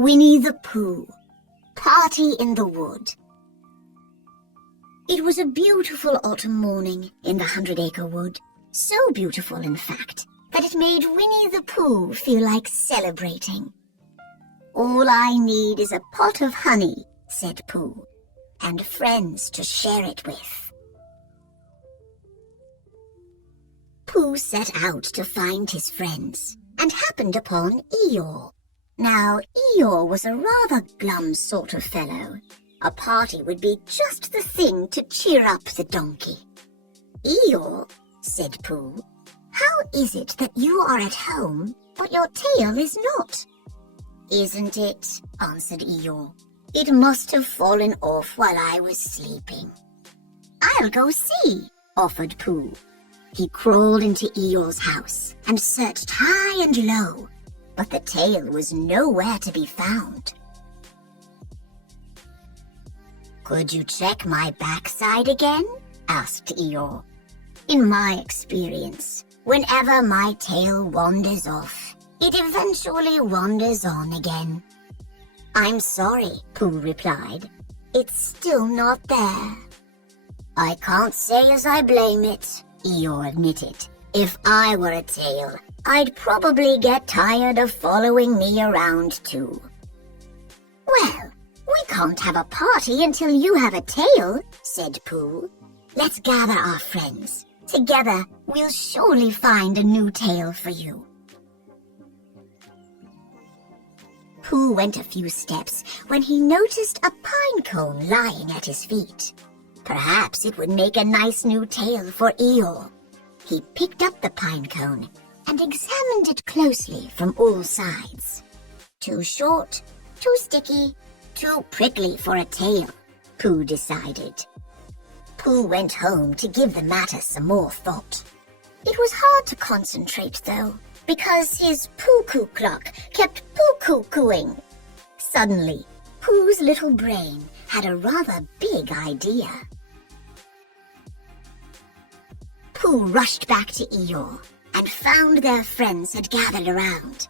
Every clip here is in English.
Winnie the Pooh, Party in the Wood. It was a beautiful autumn morning in the 100-acre wood. So beautiful, in fact, that it made Winnie the Pooh feel like celebrating. "All I need is a pot of honey," said Pooh, "and friends to share it with." Pooh set out to find his friends and happened upon Eeyore. Now, Eeyore was a rather glum sort of fellow. A party would be just the thing to cheer up the donkey. "Eeyore," said Pooh, "how is it that you are at home, but your tail is not?" "Isn't it?" answered Eeyore. "It must have fallen off while I was sleeping." "I'll go see," offered Pooh. He crawled into Eeyore's house and searched high and low, but the tail was nowhere to be found. "Could you check my backside again?" asked Eeyore. "In my experience, whenever my tail wanders off, it eventually wanders on again." "I'm sorry," Pooh replied. "It's still not there." "I can't say as I blame it," Eeyore admitted. "If I were a tail, I'd probably get tired of following me around too." "Well, we can't have a party until you have a tail," said Pooh. "Let's gather our friends. Together, we'll surely find a new tail for you." Pooh went a few steps when he noticed a pine cone lying at his feet. Perhaps it would make a nice new tail for Eeyore. He picked up the pine cone and examined it closely from all sides. Too short, too sticky, too prickly for a tail, Pooh decided. Pooh went home to give the matter some more thought. It was hard to concentrate, though, because his poo-coo clock kept poo-coo-cooing. Suddenly, Pooh's little brain had a rather big idea. Pooh rushed back to Eeyore and found their friends had gathered around.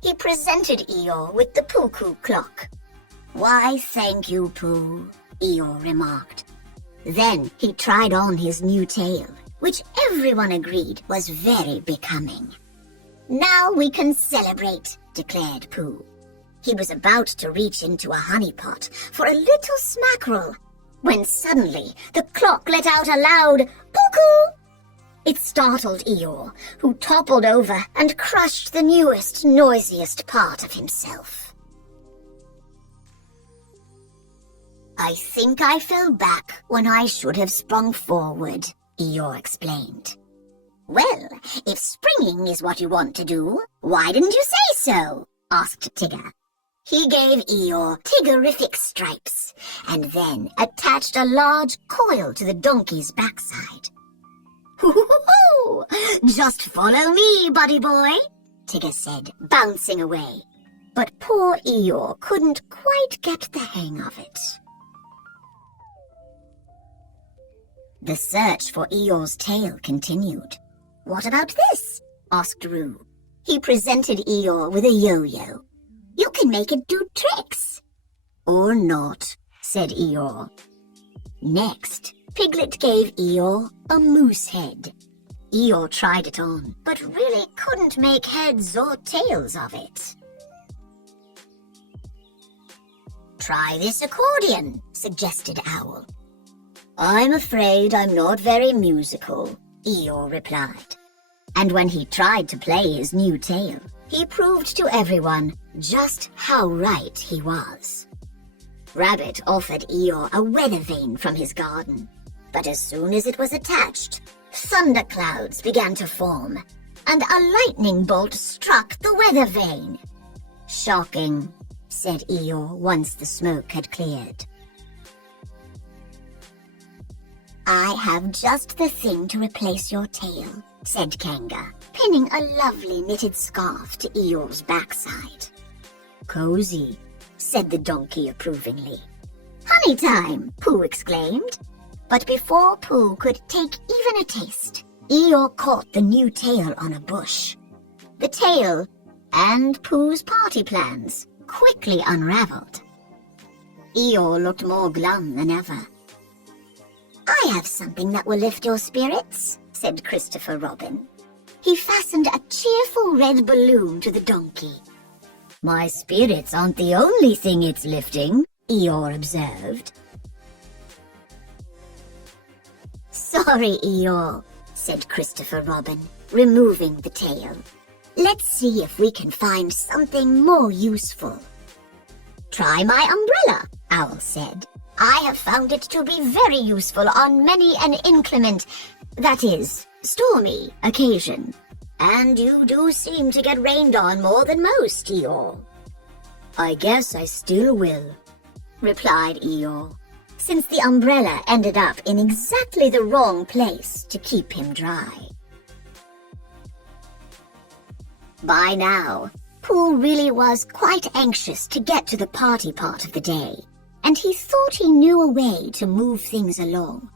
He presented Eeyore with the poo-coo clock. "Why, thank you, Pooh," Eeyore remarked. Then he tried on his new tail, which everyone agreed was very becoming. "Now we can celebrate," declared Pooh. He was about to reach into a honey pot for a little smackerel when suddenly the clock let out a loud "poo-coo." It startled Eeyore, who toppled over and crushed the newest, noisiest part of himself. "I think I fell back when I should have sprung forward," Eeyore explained. "Well, if springing is what you want to do, why didn't you say so?" asked Tigger. He gave Eeyore Tiggerific stripes and then attached a large coil to the donkey's backside. "Hoo-hoo-hoo! Just follow me, buddy boy," Tigger said, bouncing away. But poor Eeyore couldn't quite get the hang of it. The search for Eeyore's tail continued. "What about this?" asked Roo. He presented Eeyore with a yo-yo. "You can make it do tricks." "Or not," said Eeyore. Next, Piglet gave Eeyore a moose head. Eeyore tried it on, but really couldn't make heads or tails of it. "Try this accordion," suggested Owl. "I'm afraid I'm not very musical," Eeyore replied. And when he tried to play his new tail, he proved to everyone just how right he was. Rabbit offered Eeyore a weather vane from his garden, but as soon as it was attached, thunderclouds began to form, and a lightning bolt struck the weather vane. "Shocking," said Eeyore once the smoke had cleared. "I have just the thing to replace your tail," said Kanga, pinning a lovely knitted scarf to Eeyore's backside. "Cozy," said the donkey approvingly. "Honey time!" Pooh exclaimed. But before Pooh could take even a taste, Eeyore caught the new tail on a bush. The tail, and Pooh's party plans, quickly unraveled. Eeyore looked more glum than ever. "I have something that will lift your spirits," said Christopher Robin. He fastened a cheerful red balloon to the donkey. "My spirits aren't the only thing it's lifting," Eeyore observed. "Sorry, Eeyore," said Christopher Robin, removing the tail. "Let's see if we can find something more useful." "Try my umbrella," Owl said. "I have found it to be very useful on many an inclement, that is, stormy occasion. And you do seem to get rained on more than most, Eeyore." "I guess I still will," replied Eeyore, since the umbrella ended up in exactly the wrong place to keep him dry. By now, Pooh really was quite anxious to get to the party part of the day, and he thought he knew a way to move things along.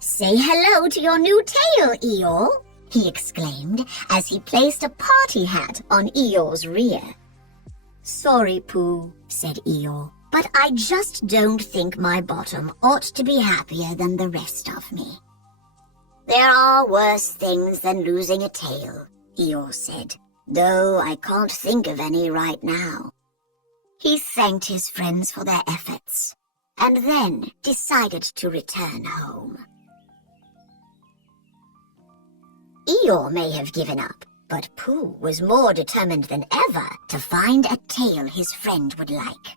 "Say hello to your new tail, Eeyore," he exclaimed as he placed a party hat on Eeyore's rear. "Sorry, Pooh," said Eeyore, "but I just don't think my bottom ought to be happier than the rest of me." "There are worse things than losing a tail," Eeyore said, "though I can't think of any right now." He thanked his friends for their efforts, and then decided to return home. Eeyore may have given up, but Pooh was more determined than ever to find a tail his friend would like.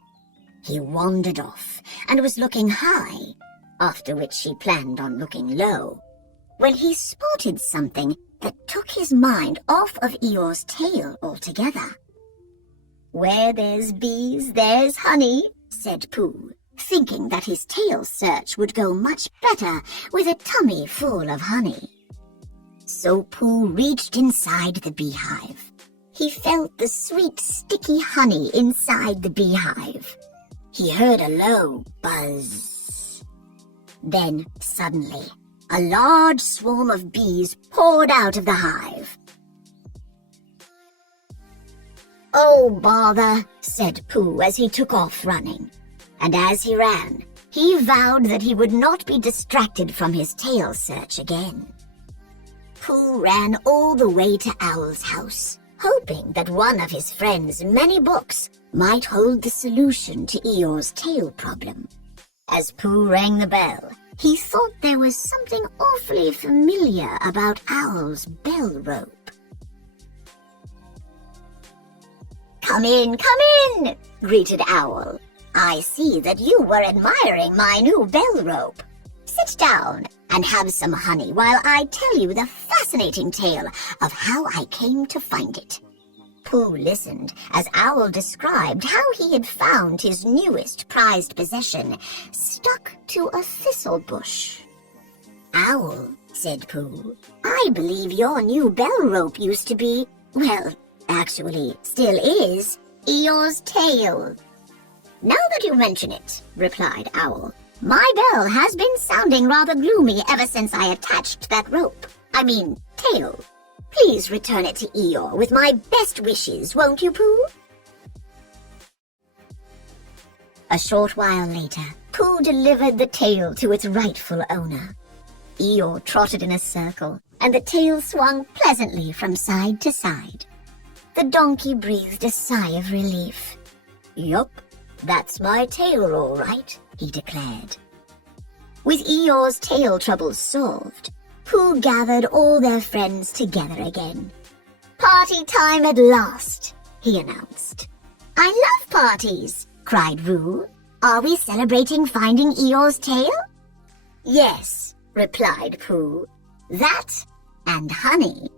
He wandered off and was looking high, after which he planned on looking low, when he spotted something that took his mind off of Eeyore's tail altogether. "Where there's bees, there's honey," said Pooh, thinking that his tail search would go much better with a tummy full of honey. So Pooh reached inside the beehive. He felt the sweet, sticky honey inside the beehive. He heard a low buzz. Then, suddenly, a large swarm of bees poured out of the hive. "Oh, bother," said Pooh as he took off running. And as he ran, he vowed that he would not be distracted from his tail search again. Pooh ran all the way to Owl's house, hoping that one of his friend's many books might hold the solution to Eeyore's tail problem. As Pooh rang the bell, he thought there was something awfully familiar about Owl's bell rope. "Come in," greeted Owl. "I see that you were admiring my new bell rope. Sit down and have some honey while I tell you the fascinating tale of how I came to find it." Pooh listened as Owl described how he had found his newest prized possession stuck to a thistle bush. "Owl," said Pooh, "I believe your new bell rope used to be, well, actually still is, Eeyore's tail." "Now that you mention it," replied Owl, "my bell has been sounding rather gloomy ever since I attached that tail. Please return it to Eeyore with my best wishes, won't you, Pooh?" A short while later, Pooh delivered the tail to its rightful owner. Eeyore trotted in a circle, and the tail swung pleasantly from side to side. The donkey breathed a sigh of relief. "Yup, that's my tail all right," he declared. With Eeyore's tail troubles solved, Pooh gathered all their friends together again. "Party time at last," he announced. "I love parties," cried Roo. "Are we celebrating finding Eeyore's tail?" "Yes," replied Pooh. "That and honey."